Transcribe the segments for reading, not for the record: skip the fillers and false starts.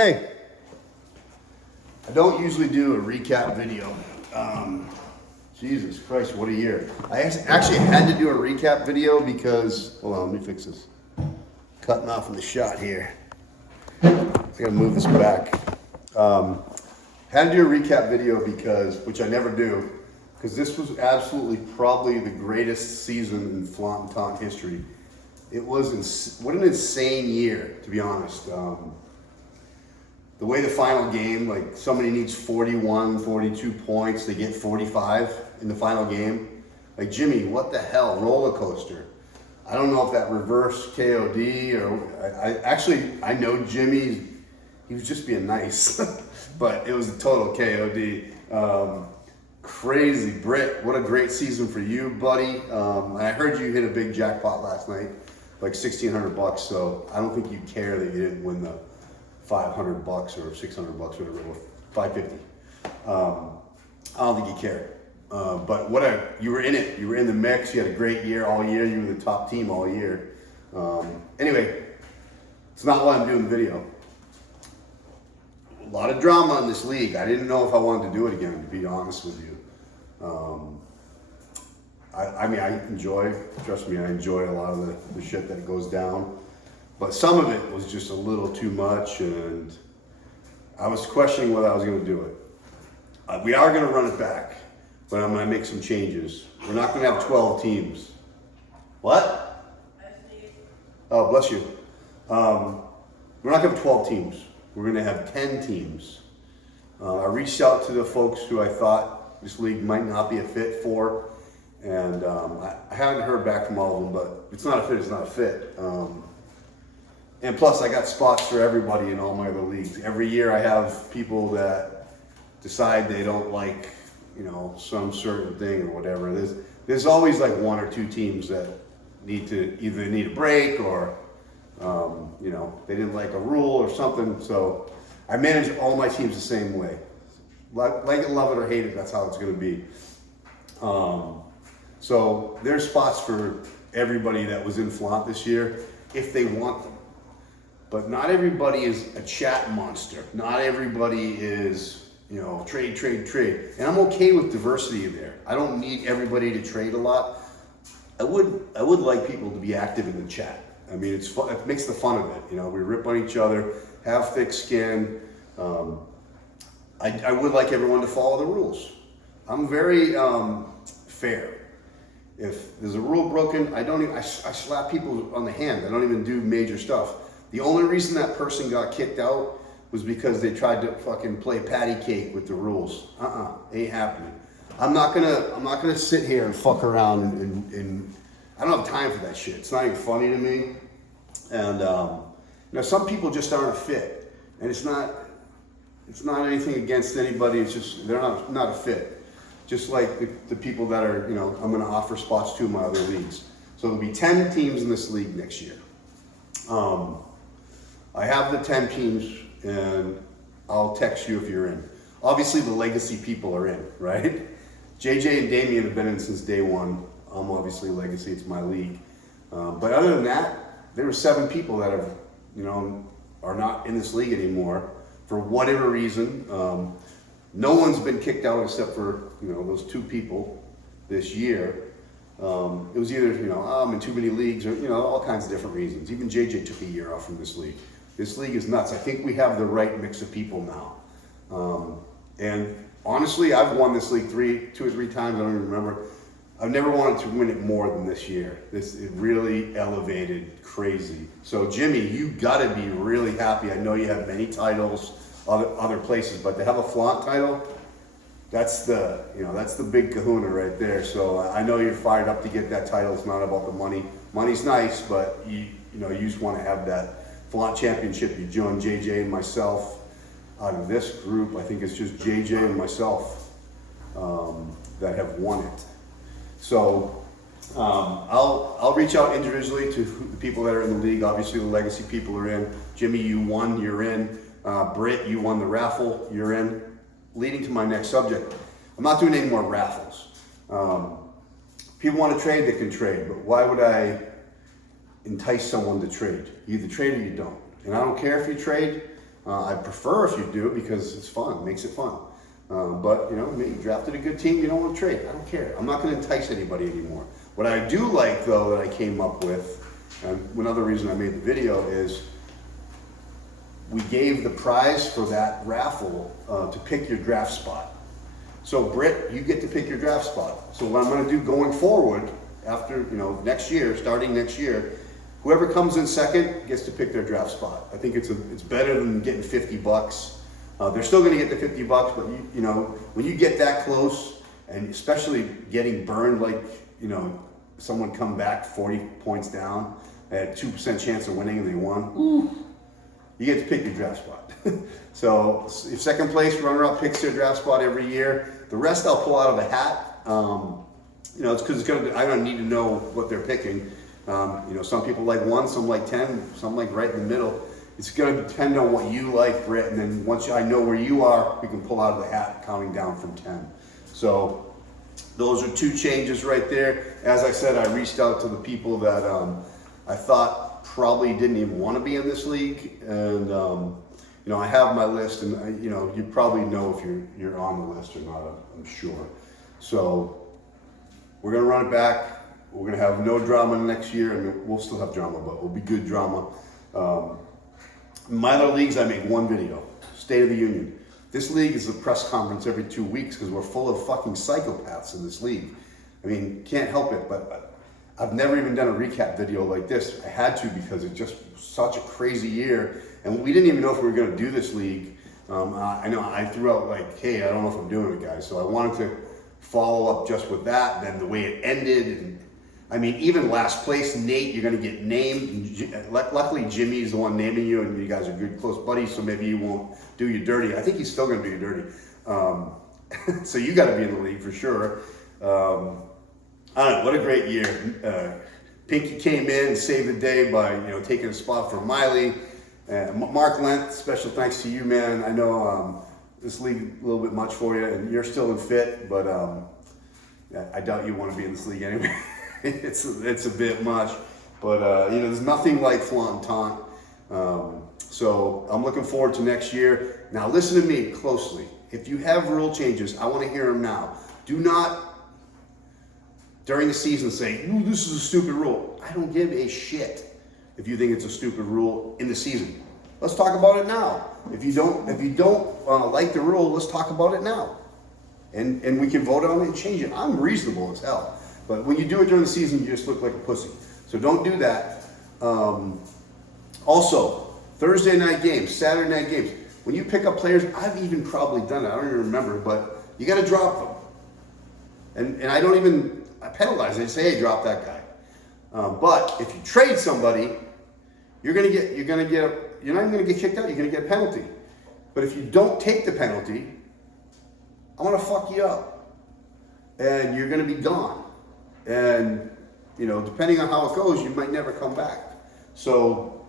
Hey, I don't usually do a recap video. Jesus Christ, what a year. I actually had to do a recap video because, hold on, let me fix this. Cutting off in the shot here. I gotta move this back. Had to do a recap video because, which I never do, because this was absolutely probably the greatest season in Flaunt and Taunt history. It was, what an insane year, to be honest. The way the final game, like somebody needs 41, 42 points, they get 45 in the final game. Like, Jimmy, what the hell, roller coaster. I don't know if that reverse KOD or, I know Jimmy, he was just being nice, but it was a total KOD. Crazy. Britt, what a great season for you, buddy. I heard you hit a big jackpot last night, like $1,600, so I don't think you care that you didn't win the $500 or $600, whatever it was, $550. I don't think you care. But you were in it. You were in the mix. You had a great year all year. You were the top team all year. Anyway, it's not why I'm doing the video. A lot of drama in this league. I didn't know if I wanted to do it again, to be honest with you. I mean, I enjoy, trust me, I enjoy a lot of the shit that goes down. But some of it was just a little too much, and I was questioning whether I was going to do it. We are going to run it back, but I'm going to make some changes. We're not going to have 12 teams. What? Oh, bless you. We're not going to have 12 teams. We're going to have 10 teams. I reached out to the folks who I thought this league might not be a fit for, and I haven't heard back from all of them, but if it's not a fit, it's not a fit. And plus, I got spots for everybody in all my other leagues. Every year I have people that decide they don't like, some certain thing or whatever. There's always like one or two teams that either need a break or, they didn't like a rule or something. So I manage all my teams the same way. Like it, love it, or hate it, that's how it's going to be. So there's spots for everybody that was in Flaunt this year if they want them. But not everybody is a chat monster. Not everybody is, trade. And I'm okay with diversity there. I don't need everybody to trade a lot. I would like people to be active in the chat. I mean, it's fun. It makes the fun of it. We rip on each other, have thick skin. I would like everyone to follow the rules. I'm very fair. If there's a rule broken, I slap people on the hand. I don't even do major stuff. The only reason that person got kicked out was because they tried to fucking play patty cake with the rules. Ain't happening. I'm not gonna sit here and fuck around and I don't have time for that shit. It's not even funny to me. And some people just aren't a fit, and it's not anything against anybody. It's just they're not a fit. Just like the people that are, I'm gonna offer spots to in my other leagues. So there'll be 10 teams in this league next year. I have the 10 teams, and I'll text you if you're in. Obviously, the legacy people are in, right? JJ and Damien have been in since day one. I'm obviously legacy, it's my league. But other than that, there are 7 people that have, are not in this league anymore for whatever reason. No one's been kicked out except for, those 2 people this year. It was either, I'm in too many leagues or, all kinds of different reasons. Even JJ took a year off from this league. This league is nuts. I think we have the right mix of people now. And honestly, I've won this league 2 or 3 times. I don't even remember. I've never wanted to win it more than this year. It really elevated crazy. So Jimmy, you gotta be really happy. I know you have many titles, other places, but to have a Flaunt title, that's the big kahuna right there. So I know you're fired up to get that title. It's not about the money. Money's nice, but you just want to have that Flaunt championship. You join JJ and myself out of this group. I think it's just JJ and myself that have won it. So I'll reach out individually to the people that are in the league. Obviously, the legacy people are in. Jimmy, you won. You're in. Britt, you won the raffle. You're in. Leading to my next subject, I'm not doing any more raffles. People want to trade, they can trade, but why would I entice someone to trade? You either trade or you don't. And I don't care if you trade. I prefer if you do it because it's fun, it makes it fun. But maybe you drafted a good team, you don't want to trade. I don't care. I'm not going to entice anybody anymore. What I do like, though, that I came up with, and another reason I made the video is we gave the prize for that raffle to pick your draft spot. So Britt, you get to pick your draft spot. So what I'm going to do going forward, after next year, starting next year, whoever comes in second gets to pick their draft spot. I think it's better than getting $50. They're still going to get the $50, but when you get that close, and especially getting burned, like someone come back 40 points down, they had 2% chance of winning and they won. Ooh. You get to pick your draft spot. So if second place runner-up picks their draft spot every year, the rest I'll pull out of a hat. It's because I don't need to know what they're picking. Some people like 1, some like 10, some like right in the middle. It's going to depend on what you like, Britt, and then once I know where you are, we can pull out of the hat counting down from 10. So those are 2 changes right there. As I said, I reached out to the people that I thought probably didn't even want to be in this league, and I have my list, and you probably know if you're on the list or not, I'm sure. So we're going to run it back. We're going to have no drama next year. I mean, we'll still have drama, but it'll be good drama. Minor leagues, I make 1 video, State of the Union. This league is a press conference every 2 weeks because we're full of fucking psychopaths in this league. I mean, can't help it, but I've never even done a recap video like this. I had to because it's just such a crazy year, and we didn't even know if we were going to do this league. I know I threw out like, hey, I don't know if I'm doing it, guys. So I wanted to follow up just with that, then the way it ended. And I mean, even last place, Nate, you're going to get named. Luckily, Jimmy's the one naming you, and you guys are good, close buddies, so maybe he won't do you dirty. I think he's still going to do you dirty. So you got to be in the league for sure. I don't know, what a great year. Pinky came in and saved the day by taking a spot for Miley. Mark Lent, special thanks to you, man. I know this league a little bit much for you, and you're still in fit, but I doubt you want to be in this league anyway. it's a bit much, but there's nothing like Flaunt. So I'm looking forward to next year. Now listen to me closely. If you have rule changes, I want to hear them now. Do not during the season say, "Ooh, this is a stupid rule." I don't give a shit if you think it's a stupid rule in the season. Let's talk about it now. If you don't like the rule, let's talk about it now, and we can vote on it and change it. I'm reasonable as hell. But when you do it during the season, you just look like a pussy. So don't do that. Also, Thursday night games, Saturday night games. When you pick up players, I've even probably done it. I don't even remember, but you got to drop them. And I don't even penalize it. I say, hey, drop that guy. But if you trade somebody, you're not even going to get kicked out. You're going to get a penalty. But if you don't take the penalty, I'm going to fuck you up, and you're going to be gone. And, depending on how it goes, you might never come back. So,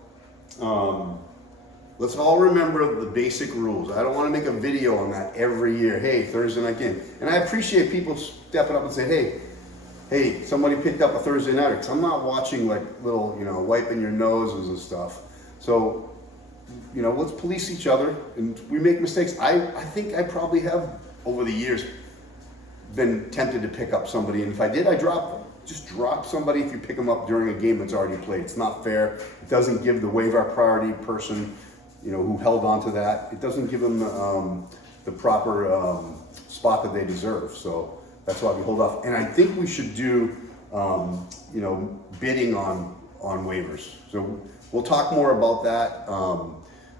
let's all remember the basic rules. I don't want to make a video on that every year. Hey, Thursday night game. And I appreciate people stepping up and say, hey, somebody picked up a Thursday nighter. Because I'm not watching like little, wiping your noses and stuff. So, let's police each other. And we make mistakes. I think I probably have, over the years, been tempted to pick up somebody, and if I did, I drop them. Just drop somebody if you pick them up during a game that's already played. It's not fair. It doesn't give the waiver priority person, who held on to that. It doesn't give them the proper spot that they deserve. So that's why we hold off. And I think we should do, bidding on waivers. So we'll talk more about that.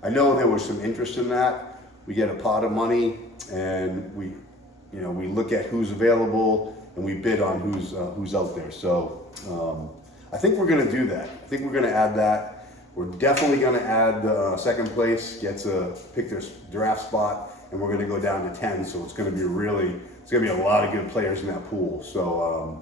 I know there was some interest in that. We get a pot of money, and we look at who's available, and we bid on who's out there. So I think we're going to do that. I think we're going to add that. We're definitely going to add second place gets to pick their draft spot, and we're going to go down to 10. So it's going to be a lot of good players in that pool. So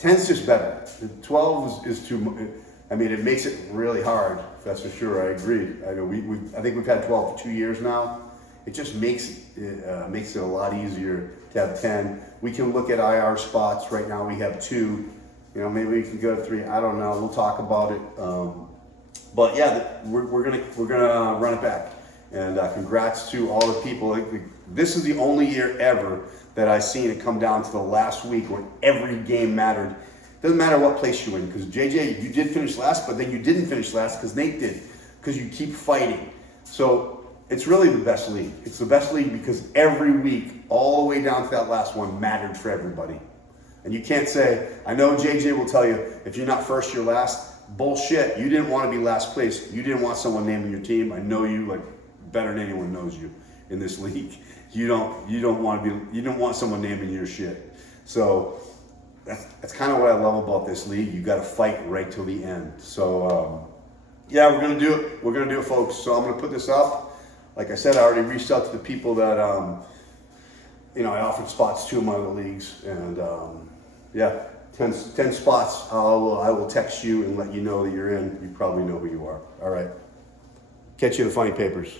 10's just better. 12 is too much. I mean, it makes it really hard. That's for sure. I agree. I know I think we've had 12 for 2 years now. It just makes it a lot easier to have 10. We can look at IR spots. Right now we have 2. Maybe we can go to 3. I don't know. We'll talk about it. But yeah, we're gonna run it back. And congrats to all the people. This is the only year ever that I've seen it come down to the last week when every game mattered. Doesn't matter what place you win, because JJ, you did finish last, but then you didn't finish last because Nate did, because you keep fighting. So it's really the best league. It's the best league because every week, all the way down to that last one, mattered for everybody. And you can't say, I know JJ will tell you, if you're not first, you're last. Bullshit. You didn't want to be last place. You didn't want someone naming your team. I know you like better than anyone knows you in this league. You don't want someone naming your shit. So that's kind of what I love about this league. You got to fight right till the end. So yeah, we're gonna do it. We're gonna do it, folks. So I'm gonna put this up. Like I said, I already reached out to the people that I offered spots to in my other leagues, and yeah, 10 spots. I will text you and let you know that you're in. You probably know who you are. All right. Catch you in the funny papers.